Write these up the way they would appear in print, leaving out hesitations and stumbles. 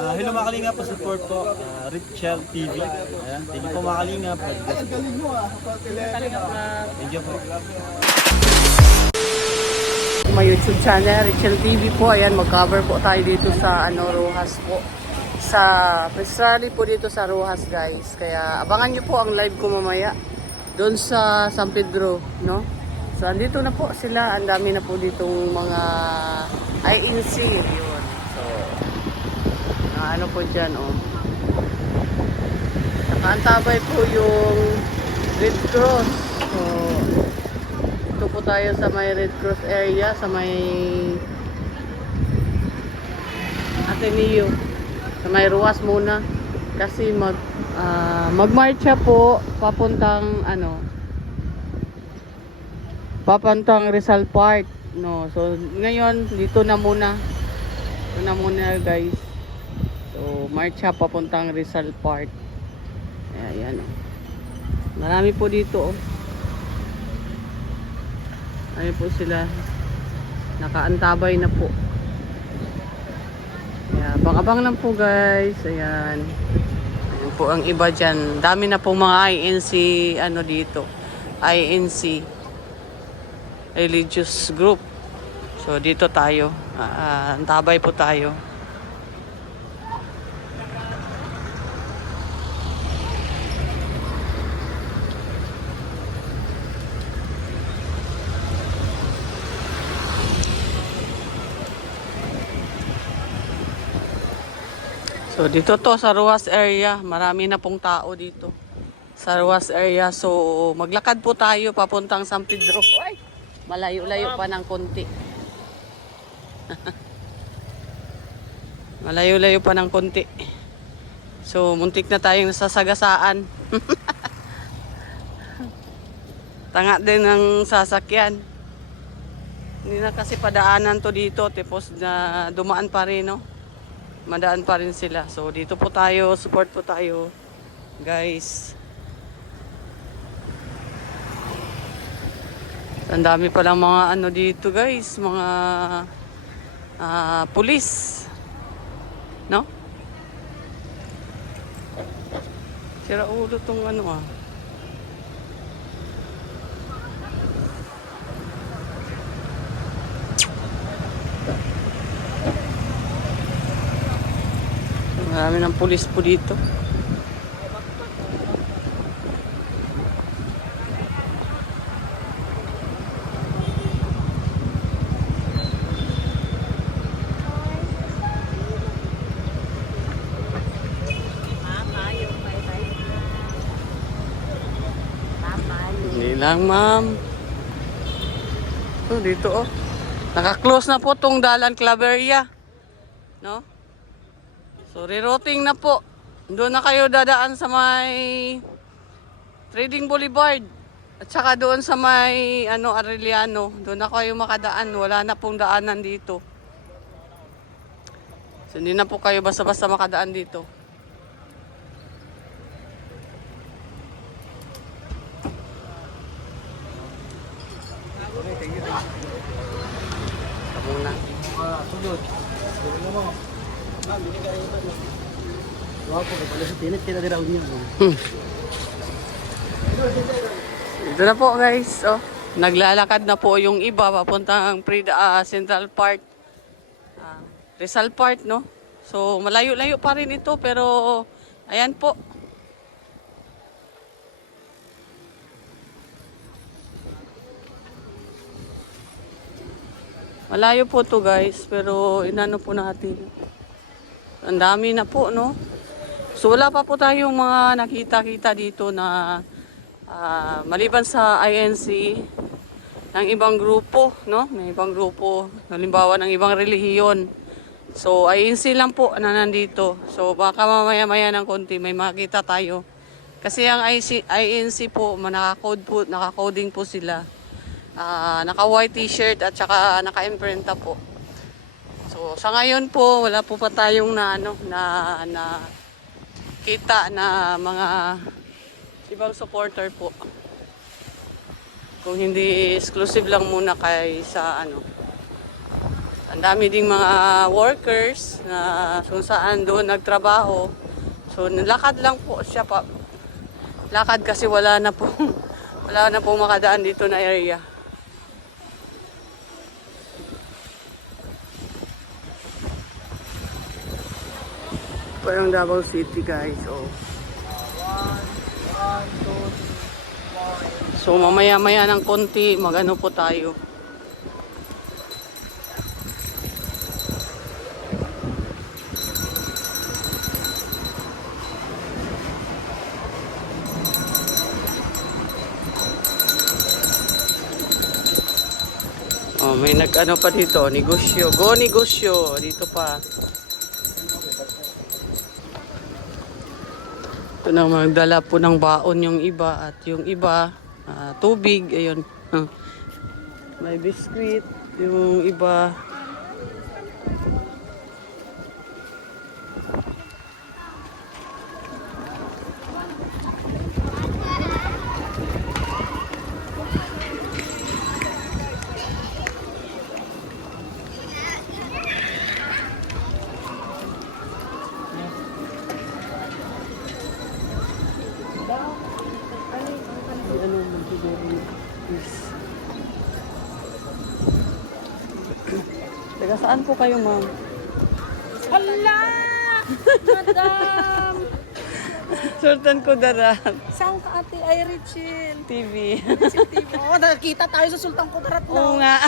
Hello mga kalingap, support po, Richel TV. Ayan, thank you po mga kalingap. Thank you po. My YouTube channel, Richel TV po. Ayan, mag-cover po tayo dito sa Rojas po. Sa Prestrali po dito sa Rojas, guys. Kaya abangan nyo po ang live ko mamaya doon sa San Pedro, no? So, andito na po sila. Ang dami na po ditong mga INC. Yun. So, ano po dyan, oh. Nakaantabay po yung Red Cross. So, ito po tayo sa may Red Cross area, sa may Ateneo. Sa may Ruas muna. Kasi magmarcha po papuntang papuntang Rizal Park. No, so ngayon dito na muna. Ito na muna, guys. So marcha papuntang Rizal Park. Ayan. Marami po dito, oh. Ayun po sila. Nakaantabay na po. Ayan, abang-abang lang po, guys. Ayan. Ayan po ang iba dyan. Dami na po mga INC dito. INC religious group. So dito tayo. Antabay po tayo. So dito to sa Ruas area, marami na pong tao dito sa Ruas area. So maglakad po tayo papuntang San Pedro. Ay, malayo-layo pa ng konti. Malayo-layo pa ng konti. So muntik na tayong nasasagasaan. Tanga din ng sasakyan. Hindi na kasi padaanan to dito, tapos na dumaan pa rin, no? Madaan pa rin sila. So dito po tayo, support po tayo, guys. Ang dami pa lang mga dito, guys, mga pulis, no? Sira ulo tong Marami ng pulis po dito. Hindi lang, ma'am. So, dito, oh. Naka-close na po tong Dalan Claveria, no? So, rerouting na po. Doon na kayo dadaan sa may Trading Boulevard. At saka doon sa may Arellano. Doon na kayo makadaan. Wala na pong daanan dito. So, hindi na po kayo basta-basta makadaan dito. Ito muna. Sudod. Ito na po, guys. Oh, naglalakad na po yung iba papuntang Central Park. Rizal Park, no? So malayo-layo pa rin ito, pero ayan po. Malayo po to, guys, pero inano po natin. Ang dami na po, no? So wala pa po tayong mga nakita-kita dito na maliban sa INC ng ibang grupo, no? May ibang grupo, halimbawa ng ibang relihiyon. So INC lang po na nandito. So baka mamaya-maya ng konti may makita tayo. Kasi ang INC po, naka-coding po sila. Naka-white t-shirt at saka naka-imprenta po. So sa ngayon po wala po pa tayong na kita na mga ibang supporter po. Kung hindi exclusive lang muna kay sa Ang dami ding mga workers na kung saan doon nagtrabaho. So lakad lang po siya pa. Lakad kasi wala na po makadaan dito na area. Parang Davao City guys. Oh. So mamaya-maya ng konti magano po tayo. Oh, may nag-ano pa dito, negosyo. Go negosyo dito pa. Ito na magdala po ng baon yung iba at yung iba tubig, ayun. May biskuit yung iba. Taga saan po kayo, ma'am? Hala! Madam! Sultan Kudarat Saan ka ate ay Richel? TV. Oo, nakikita tayo sa Sultan Kudarat Oo no? nga.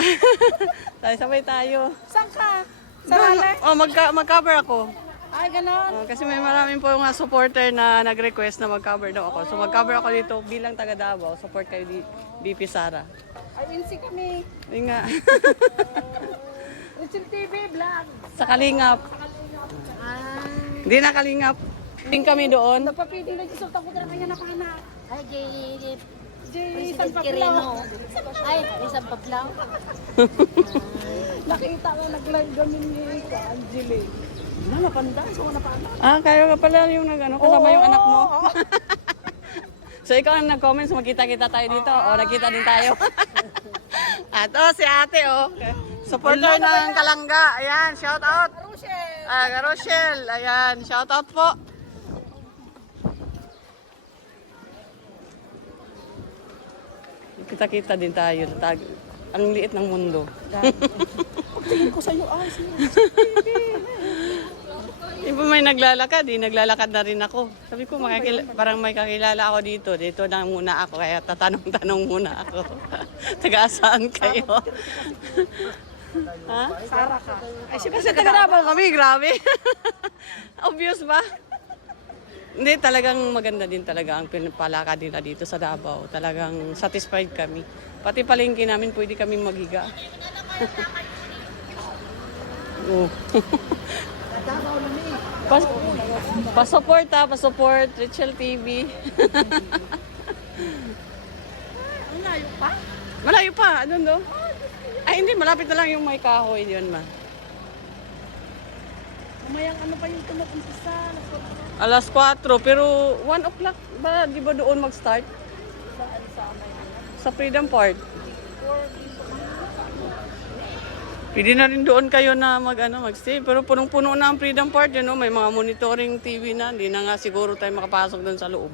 Sabay tayo. Saan ka? Sa Doon, Rale? mag-cover ako. Ay, ganon. Kasi may maraming po mga supporter na nag-request na mag-cover daw ako. So mag-cover ako dito bilang taga Davao. Support kayo di BP Sara. Ay, Wincy kami. Yun nga. Richel TV vlog. Sa Kalingap. Ah. Hindi na Kalingap. Din kami doon. Napapili na yung Sultan Kudarat kanya na pakanak. Ay, Jay, President San Quirino. Pablo. Ay, isang paplaw. Nakita ko nag-live kami ni Angeli. Napanda, so napanda. Kayo ka pala yung nag-ano, kasama yung anak mo. Oo. So ikaw ang nag-comments, magkita-kita tayo dito. O, nagkita din tayo. At si ate, supporter ng Kalangga. Ayan, shout out. Rochelle. Rochelle, ayan, shout out po. Kita-kita din tayo. Ang liit ng mundo. Tingin ko sa'yo, ay, siya. Iba may naglalakad, naglalakad na rin ako. Sabi ko, parang may kakilala ako dito. Dito na muna ako, kaya tatanong-tanong muna ako. Taga-saan kayo? Ha? Sara ka. Ay, siya Kasi taga-Davao kami, grabe. Obvious ba? Hindi, talagang maganda din talaga ang pinapalakad nila dito sa Davao. Talagang satisfied kami. Pati palengke namin, pwede kami maghiga. Oh. Pa-support pa-support. Richel TV. Ang layo pa? Malayo pa, doon do. Ay, hindi, malapit na lang yung may kahoy yun, ma. Umayang ano pa yung tunog-umpisa. Alas 4, pero 1 o'clock ba, di ba doon mag-start? Sa Freedom Park. Pwede na rin doon kayo na mag-stay. Pero punong-puno na ang Freedom Park. You know, may mga monitoring TV na. Hindi na nga siguro tayo makapasok doon sa loob.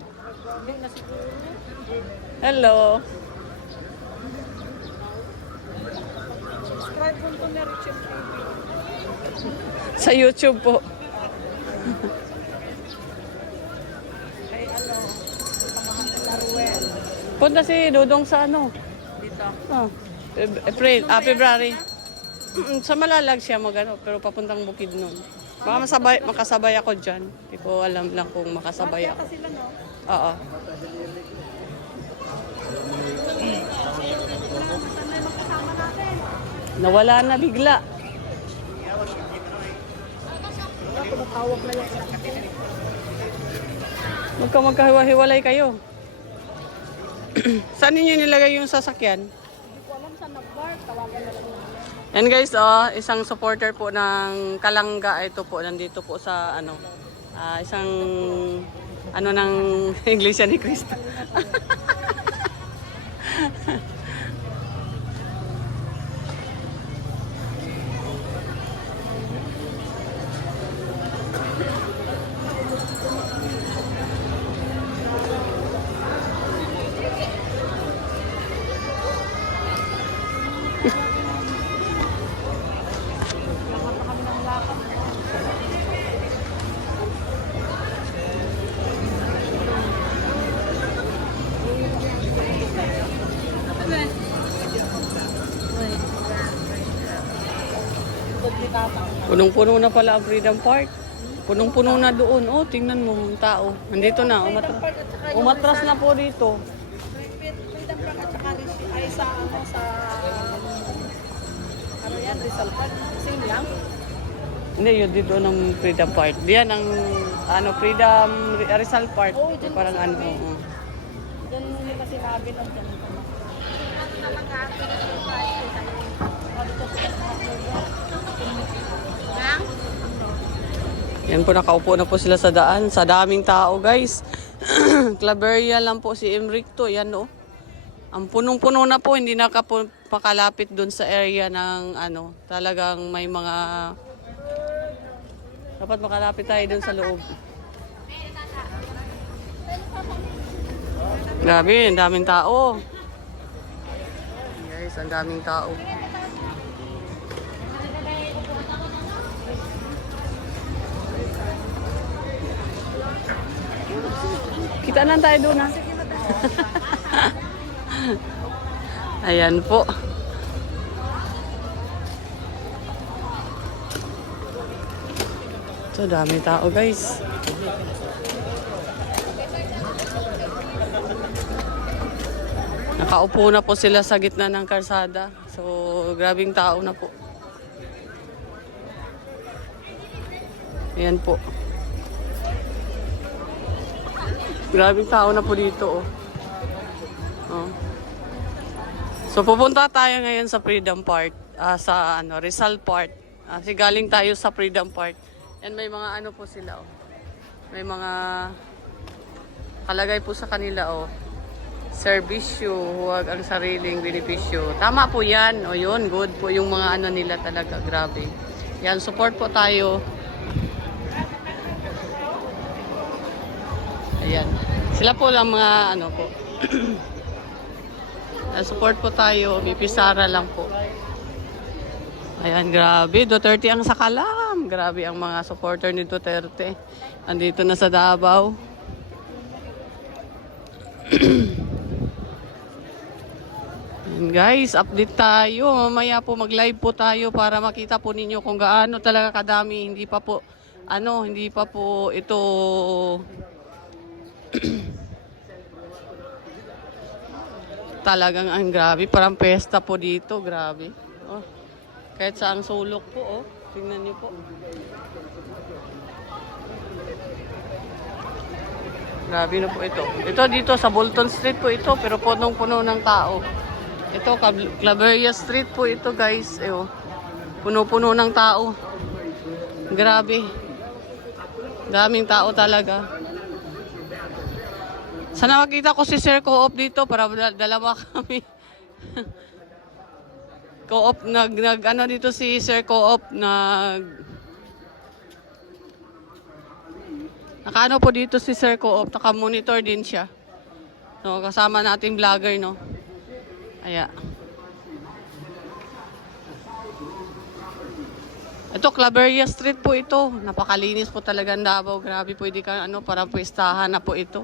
Hello. Subscribe po na Richel TV. Sa YouTube po. Ay, ano, kamahal na Ruel. Punta si Dudong sa ano? Dito. April, February. Sa Malalag siya pero papuntang Bukidnon. Baka makasabay ako dyan. Hindi ko alam lang kung makasabay ako. Sila, no? Oo. Nawala na bigla. Magkahiwa-hiwalay kayo. Saan ninyo nilagay yung sasakyan? Hindi ko alam saan nag-park. Tawagan na lang. And guys, isang supporter po ng Kalangga. Ito po, nandito po sa isang ng Iglesia ni Cristo. Punong-puno na pala ang Freedom Park. Punong-puno na doon. Oh, tingnan mo ang tao. Nandito na. Umatras na po dito. Freedom Park at saka ay sa ano yan, Rizal Park. Same lang. Hindi, yun dito ng Freedom Park. Diyan ang Freedom Rizal Park. Oo, dyan Parang sa ano. amin. Oo. Yan hindi kasi sinabi ng ganito. Yan po, nakaupo na po sila sa daan. Sa daming tao, guys. Claveria lang po si Emric to. Yan, oh. Ang punong-puno na po. Hindi pakalapit dun sa area ng talagang may mga... Dapat makalapit tayo dun sa loob. Grabe, ang daming tao. Guys, ang daming tao. Kita na tayo doon, ha? Ayan po. So, dami tao, guys. Nakaupo na po sila sa gitna ng kalsada. So, grabing tao na po. Ayan po. Grabing tao na po dito, oh. Oh. So, pupunta tayo ngayon sa Freedom Park. Sa Rizal Park. Kasi galing tayo sa Freedom Park. And may mga po sila, oh. May mga kalagay po sa kanila, oh. Serbisyo, huwag ang sariling benepisyo. Tama po yan. O yun, good po yung mga nila talaga. Grabe. Yan, support po tayo. Ayan. Sila po lang mga po. Support po tayo. BP Sara lang po. Ayan, grabe. Duterte ang sakalam. Grabe ang mga supporter ni Duterte. Andito na sa Davao. And guys, update tayo. Mamaya po mag-live po tayo para makita po ninyo kung gaano talaga kadami. Hindi pa po ito talagang ang grabe. Parang pesta po dito. Grabe. Oh. Kahit sa ang sulok po, oh. Tingnan niyo po. Grabe na po ito. Ito dito sa Bolton Street po ito, pero punong-puno ng tao. Ito, Claveria Street po ito, guys. Puno-puno ng tao. Grabe. Daming tao talaga. Sana makita ko si Sir Co-op dito para dalawa kami. Co-op, dito si Sir Co-op, nakaano po dito si Sir Co-op, naka-monitor din siya. So, kasama nating vlogger, no? Aya. Ito, Claveria Street po ito. Napakalinis po talaga ang Davao. Grabe po, hindi ka, para puestahan na po ito.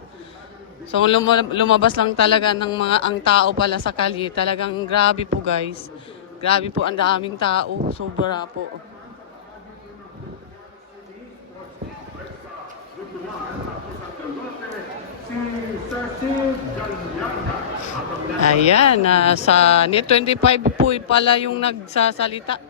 So, lumabas lang talaga ang tao pala sa kalye. Talagang grabe po, guys. Grabe po, ang daming tao. Sobra po. Ayan, sa Net 25 po pala yung nagsasalita.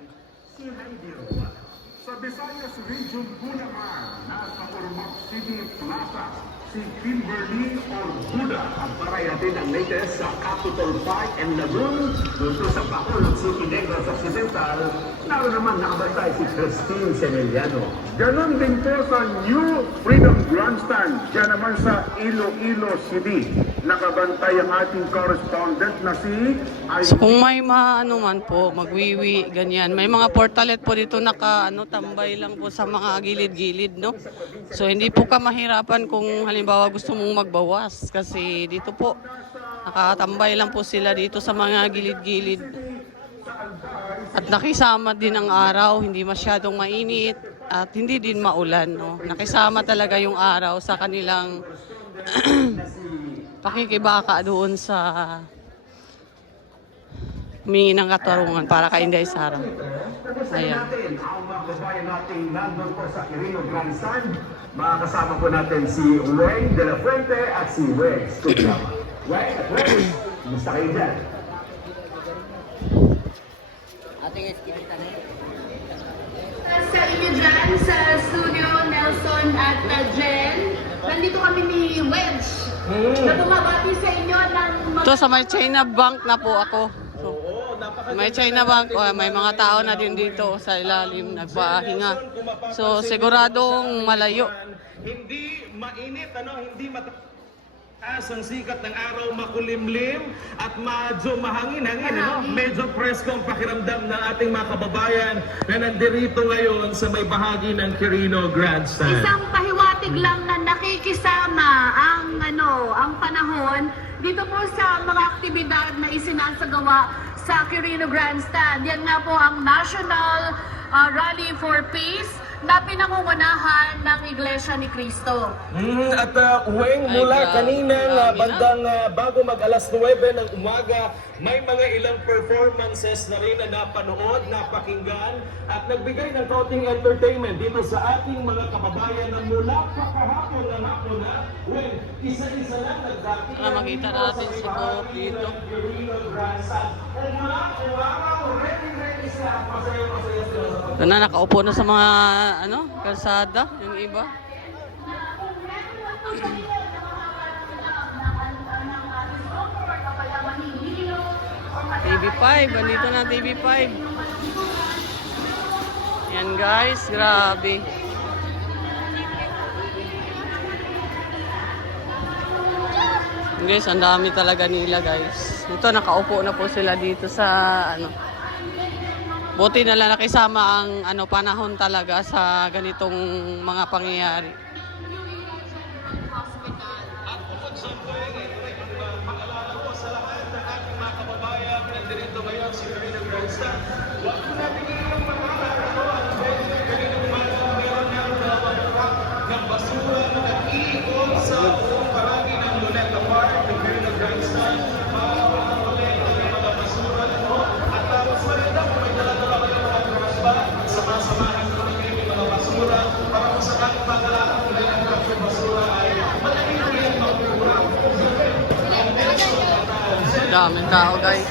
Sa Visayas Region po naman, nasa Ormoc City Plaza, si Kimberly Orbuda. At para natin ang latest sa Capitol Park and Lagoon, dito sa Bacolod City, Negros Occidental, naroon naman nakabantay si Christine Semeliano. Ganon din po sa New Freedom Grandstand, dyan naman sa Iloilo City. Nakabantay ang ating correspondent na si... So kung may man po, magwiwi, ganyan. May mga portalet po dito tambay lang po sa mga gilid-gilid, no? So hindi po ka mahirapan kung halimbawa gusto mong magbawas kasi dito po nakatambay lang po sila dito sa mga gilid-gilid. At nakisama din ang araw, hindi masyadong mainit at hindi din maulan, no? Nakisama talaga yung araw sa kanilang pakikibaka doon sa humingi ng katarungan para kay Inday Sara. Ayan. natin ang mga kababayan nating nandun po sa Quirino Grandstand. Makakasama po natin si Weng de la Fuente at si Weng Studiama. Weng at Weng, kumusta kayo dyan? Sa inyo dyan, sa studio, Nelson at Jen. Nandito kami ni Wedge. Na bumabati sa inyo ng Ito sa may China Bank na po ako. So, may China Bank, may mga tao na din dito sa ilalim nagpahinga. So siguradong malayo. Hindi mainit, hindi mataas ang sikat ng araw, makulimlim at medyo mahangin-hangin, medyo presko ang pakiramdam ng ating mga kababayan na nandirito ngayon sa may bahagi ng Quirino Grandstand. isang pahiwatig lang na nakikisama ang panahon dito po sa mga aktibidad na isinasagawa sa Quirino Grandstand. Yan nga po ang National Rally for Peace na pinangungunahan ng Iglesia ni Cristo. At Weng, mula kaninang bandang bago mag alas 9 ng umaga, may mga ilang performances na rin na napanood, napakinggan at nagbigay ng kaunting entertainment dito sa ating mga kababayan na mula pa kahapon ng hapon na. Weng, isa-isa lang nagdating Makita natin si Bob dito. Ready sila, masaya-masaya sila sa Ito na, nakaupo na sa mga kalsada, yung iba. TV5, andito na TV5. Yan guys, grabe. Guys, ang dami talaga nila guys. Ito, nakaupo na po sila dito sa buti na lang nakisama ang panahon talaga sa ganitong mga pangyayari. Daming tao guys.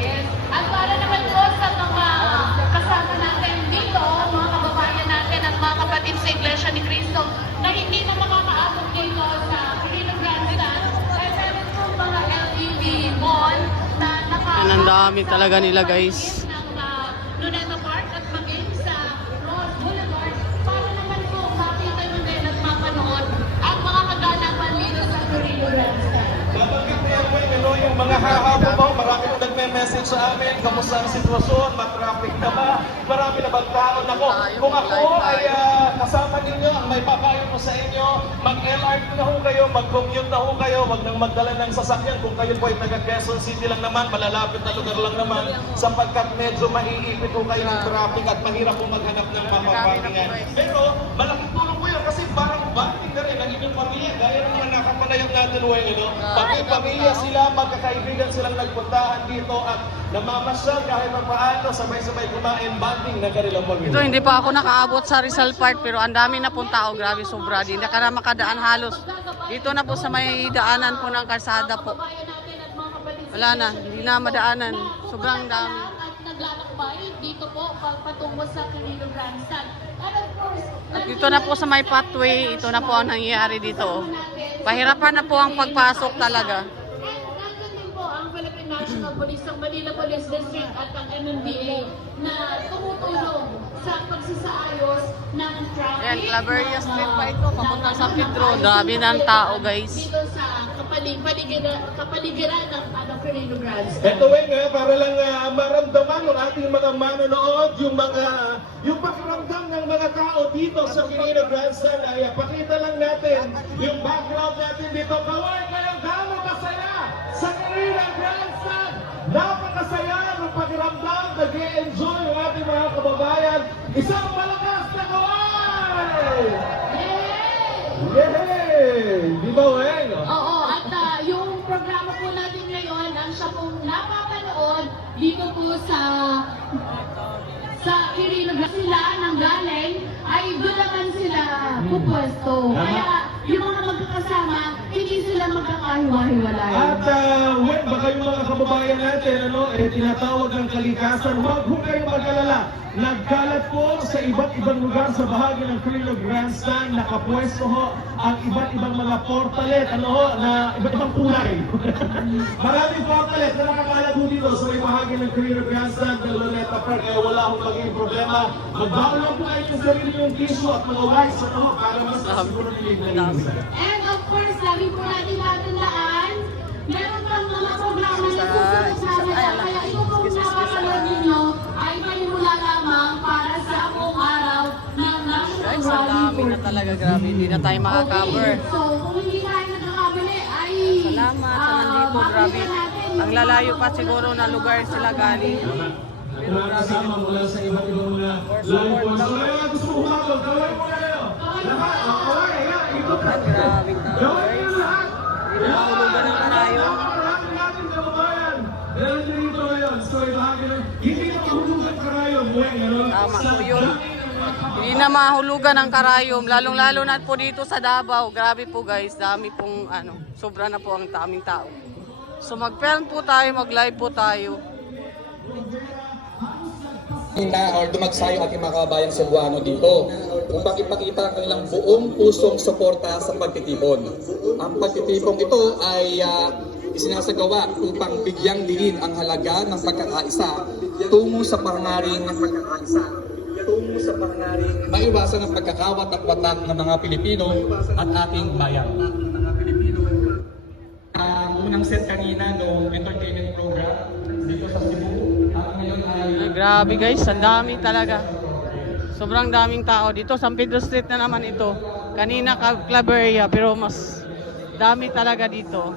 Yes. At para naman po sa mga kasama natin dito, mga kababayan natin at mga kapatid sa Iglesia ni Cristo na hindi na makakaabot dito sa Quirino Grandstand, ay meron po mga LED mall na Yan, ang dami talaga nila guys. ng Luneta Park at maging sa Ross Boulevard para naman po makita nyo din at mapanood ang mga kaganapan dito sa Quirino Grandstand. Babanggit ni Erwin, yung mga hahapon mo, marami na nagme-message sa amin, kamusta ang sitwasyon, matraffic na ba, marami na bang tao. Nako, kung ako ay kasama ninyo, ang may papayo ko sa inyo, mag-LRT na ho kayo, mag-commute na ho kayo, wag nang magdala ng sasakyan. Kung kayo po ay taga Quezon City lang naman, malalapit na lugar lang naman, sapagkat medyo maiipit ho kayo ng traffic at mahirap po maghanap ng mapapahingan. Pero malaking tulong po yun kasi parang banding na rin ang inyong pamilya, gaya ng mga nakapanayang natin, pamilya sila, magkakaibigan silang nagpuntahan dito at namamasyal kahit pa paano, sabay-sabay kumain, banding na kanilang pamilya. Ito, hindi pa ako nakaabot sa Rizal Park pero ang dami na pong tao, grabe sobra. Hindi ka na makadaan halos. Dito na po sa may daanan po ng kalsada po. Wala na, hindi na madaanan. Sobrang dami. At naglalakbay dito po patungo sa Quirino Grandstand. And of course, At dito na po sa may pathway, ito na po ang nangyayari dito. Pahirapan na po ang pagpasok talaga. nandun din po ang Philippine National Police, ang Manila Police District at ang MMDA na tumutulong sa pagsasaayos ng traffic. Ayan, Claveria Street pa ito, papunta sa Pedro. Dami ng tao guys. Dito sa kapaligiran ng Quirino Grandstand. Ito para lang maramdaman ng ating mga manonood, yung pakiramdam ng mga tao dito sa Quirino Grandstand ay pakita lang natin yung background natin dito. Kaway kayo gano'ng kasaya sa Quirino Grandstand! Napakasaya ng pakiramdam, nag-e-enjoy yung ating mga kababayan. Isang malakas na kaway! Yay! Di ba, Weng? Oo, at yung programa po natin ngayon, ang siya pong napapanood dito po sa Quirino sila nang galing, ay doon naman sila pupwesto. Kaya yung mga magkakasama, hindi sila magkakahiwa-hiwalay. At Weng, baka yung mga kababayan natin, tinatawag ng kalikasan, huwag ho kayong mag-alala. Nagkalat po sa iba't ibang lugar sa bahagi ng Quirino Grandstand, nakapwesto ho ang iba't ibang mga portalet, na iba't ibang kulay. Maraming portalet na nakakalat ho dito sa may bahagi ng Quirino Grandstand ng Luneta Park, kaya wala akong magiging problema. Magbaon lang po kayo ng sarili yung tissue at mga wipes, para mas siguro nilinis. And of course, lagi po natin tatandaan, meron pang mga programa na susunod sa amin. Kaya ito pong napapanood ninyo ay panimula lamang para sa buong araw ng National Guys, ang dami na talaga, grabe. Hindi na tayo makaka-cover. Okay, so kung hindi tayo nakakabili ay Salamat sa nandito, grabe. Ang lalayo pa siguro na lugar sila galing. Mga kasama mula sa iba't ibang mga live points. So, kaya gusto mo humabag, gawin mo na kayo. Lahat, kaway, ikot na. Grabe tao, Gawin guys. mo lahat. Hindi na mahulugan ng karayo. Lahat natin, kababayan. Meron din dito ngayon. So, ibahagi ng, hindi na mahulugan karayo. Tama po yun. Hindi na mahulugan ang karayom, lalong-lalo na po dito sa Davao. Grabe po guys, dami pong sobra na po ang daming tao. So mag-film po tayo, mag-live po tayo. Or dumagsayo ating mga kababayang Cebuano dito upang ipakita ang kanilang buong pusong suporta sa pagtitipon. Ang pagtitipon ito ay isinasagawa upang bigyang diin ang halaga ng pagkakaisa tungo sa pangaring maiwasan ang pagkakawat at watak ng mga Pilipino at ating bayan. Ang unang set kanina no entertainment program dito sa Cebu at ngayon ay Grabe guys, ang dami talaga. Sobrang daming tao dito. San Pedro Street na naman ito. Kanina Claveria, pero mas dami talaga dito.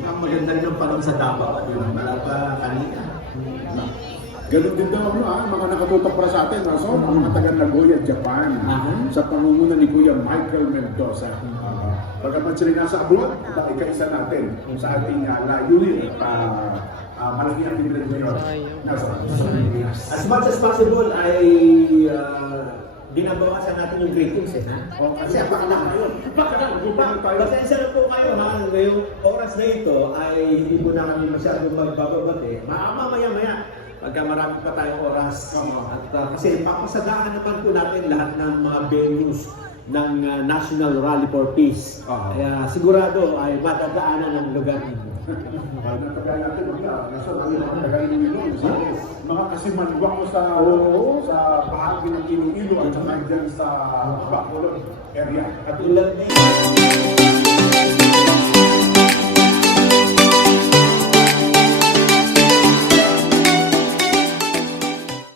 Ang maganda rin ang panahon sa Davao, wala pa kanina. Ganun din daw mga nakatutok para sa atin, so, ang mga taga Nagoya, Japan, sa pangunguna ni Kuya Michael Mendoza. Pagkaman sila nasa abroad, ikaisa natin sa ating layunin at malaking aktibidad ngayon. As much as possible ay binabawasan natin yung greetings Kasi baka yun. Pasensya na po kayo ngayong oras na ito ay hindi po na kami masyadong magbababate. Mamaya-maya, pagka marami pa tayong oras. At kasi papasagaan naman po natin lahat ng mga venues ng National Rally for Peace. Kaya sigurado ay madadaanan ng lugar ninyo. Natagay natin nasa natagay ninyo, mga kasimanwak mo sa bahagi ng Iloilo at saka dyan sa Bacolod area. Katulad din.